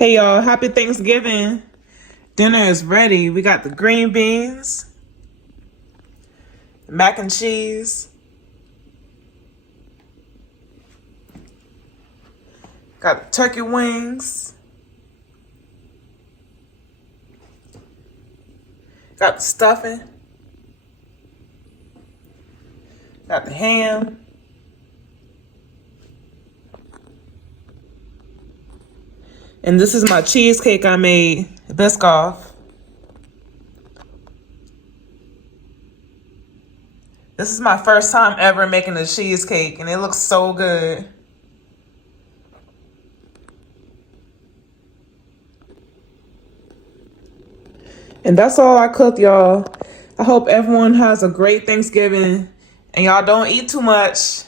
Hey y'all, happy Thanksgiving. Dinner is ready. We got the green beans, mac and cheese, got the turkey wings, got the stuffing, got the ham, and this is my cheesecake I made, Biscoff. This is my first time ever making a cheesecake, and it looks so good. And that's all I cooked, y'all. I hope everyone has a great Thanksgiving, and y'all don't eat too much.